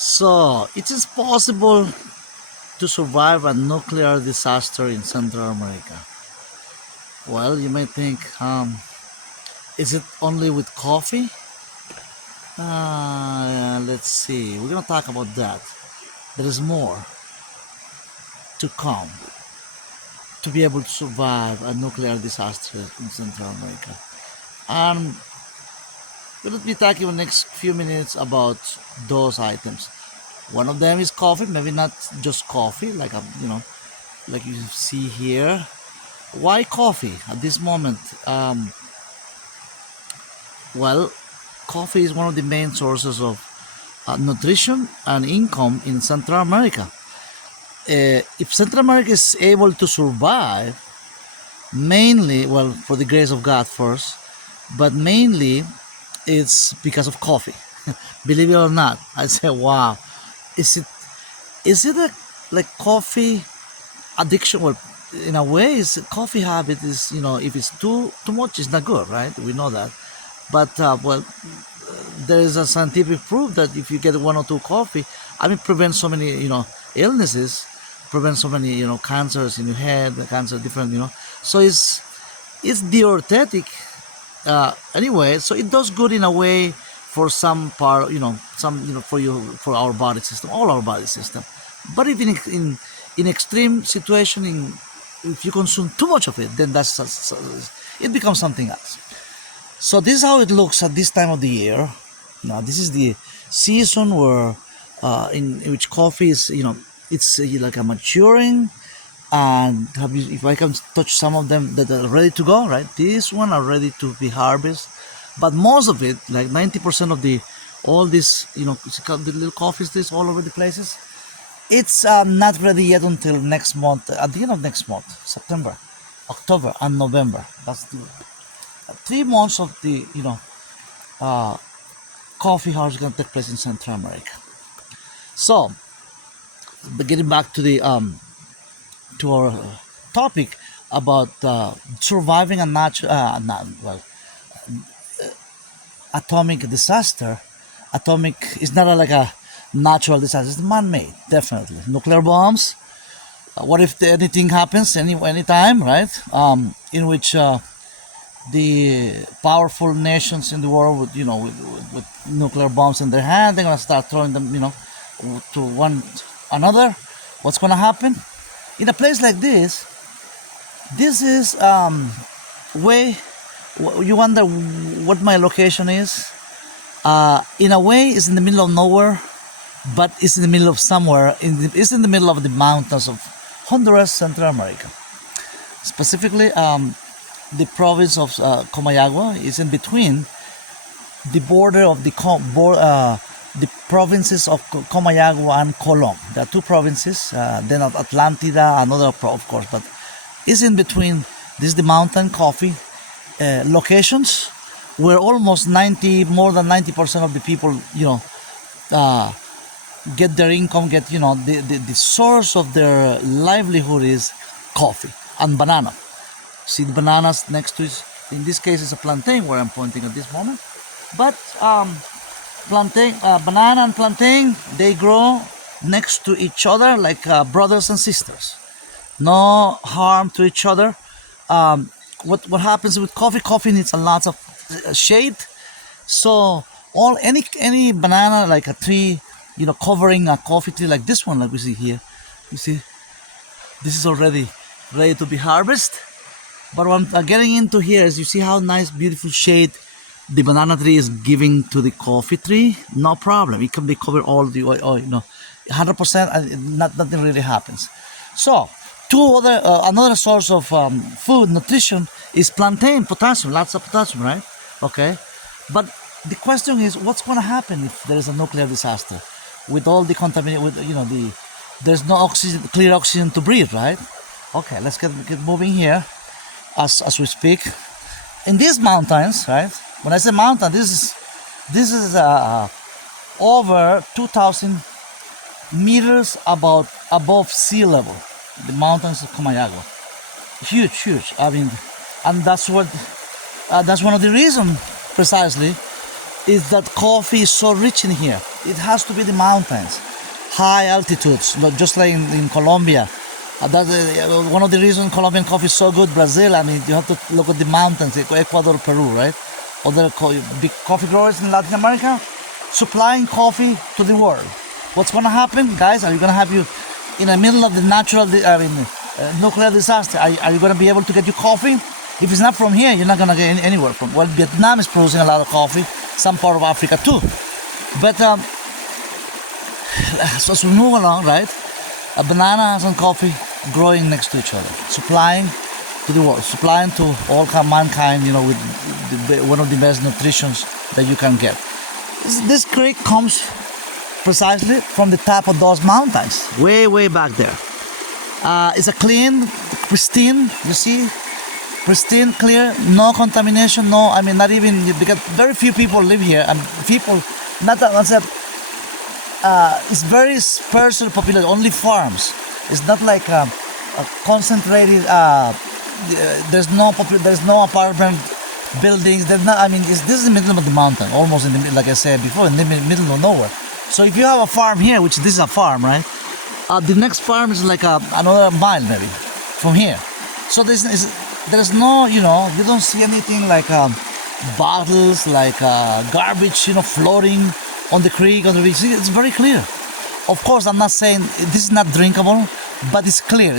So, it is possible to survive a nuclear disaster in Central America. Well, you may think, is it only with coffee? Let's see. We're gonna talk about that. There is more to come to be able to survive a nuclear disaster in Central America. And we'll be talking in the next few minutes about those items. One of them is coffee, maybe not just coffee, like you see here. Why coffee at this moment? Well, coffee is one of the main sources of nutrition and income in Central America. If Central America is able to survive, mainly, well, for the grace of God first, but mainly it's because of coffee. Believe it or not, I say, wow, is it a like coffee addiction? Well, in a way, it's coffee habit is, if it's too much, it's not good, right? We know that. But well, there is a scientific proof that if you get one or two coffee, I mean, prevent so many illnesses, prevent so many cancers in your head, cancer different So it's diuretic anyway. So it does good in a way for some part, some for our body system, all our body system. But if in extreme situation, if you consume too much of it, then it becomes something else. So this is how it looks at this time of the year. Now this is the season where, in which coffee is, it's like a maturing, and if I can touch some of them that are ready to go, right? These one are ready to be harvested, but most of it, like 90% of all this, the little coffees, this all over the places, it's not ready yet until next month, at the end of next month, September, October, and November. That's the 3 months of the uh, coffee harvest is going to take place in Central America. So, getting back to the to our topic about surviving a natural, atomic disaster. Atomic is not like a natural disaster; it's man-made, definitely. Nuclear bombs. What if anything happens anytime, right? In which the powerful nations in the world with nuclear bombs in their hand, they're gonna start throwing them, to one another. What's gonna happen in a place like this? This is way. You wonder what my location is. In a way, it's in the middle of nowhere, but it's in the middle of somewhere. It's in the middle of the mountains of Honduras, Central America. Specifically, the province of Comayagua is in between the border of the provinces of Comayagua and Colón. There are two provinces, then Atlantida, another, of course, but it's in between. This is the mountain coffee locations where almost more than 90% of the people, get their income, the source of their livelihood is coffee and banana. See the bananas next to it. In this case, it's a plantain where I'm pointing at this moment. But banana and plantain, they grow next to each other like brothers and sisters. No harm to each other. What happens with coffee? Coffee needs a lot of shade. So any banana, like a tree, covering a coffee tree like this one, like we see here. You see, this is already ready to be harvested. But what I'm getting into here is, you see how nice, beautiful shade the banana tree is giving to the coffee tree. No problem. It can be covered all the way, 100%, and nothing really happens. So, another source of food, nutrition, is plantain, potassium, lots of potassium, right? Okay. But the question is, what's going to happen if there is a nuclear disaster? With all the contamination, there's no oxygen, clear oxygen to breathe, right? Okay, let's get moving here. As we speak, in these mountains, right? When I say mountain, this is over 2,000 meters above sea level. The mountains of Comayagua, huge. I mean, and that's one of the reasons precisely is that coffee is so rich in here. It has to be the mountains, high altitudes, not just like in Colombia. That's one of the reasons Colombian coffee is so good. Brazil, I mean, you have to look at the mountains, Ecuador, Peru, right? Other big coffee growers in Latin America supplying coffee to the world. What's going to happen, guys? Are you going to have you in the middle of the nuclear disaster? Are you going to be able to get your coffee? If it's not from here, you're not going to get anywhere from. Well, Vietnam is producing a lot of coffee, some part of Africa too. But so as we move along, right? Bananas and coffee growing next to each other, supplying to the world, supplying to all mankind, with one of the best nutritions that you can get. This creek comes precisely from the top of those mountains, way back there. It's a clean, pristine, you see, pristine, clear, no contamination, not even, because very few people live here, and people, not that much, it's very sparsely populated, only farms. It's not like a concentrated, there's no apartment buildings, this is the middle of the mountain, almost in the middle, like I said before, in the middle of nowhere. So if you have a farm here, which this is a farm, right? The next farm is like another mile maybe from here. So there's no, you don't see anything like bottles, like garbage, floating on the creek, on the beach. It's very clear. Of course, I'm not saying this is not drinkable, but it's clear.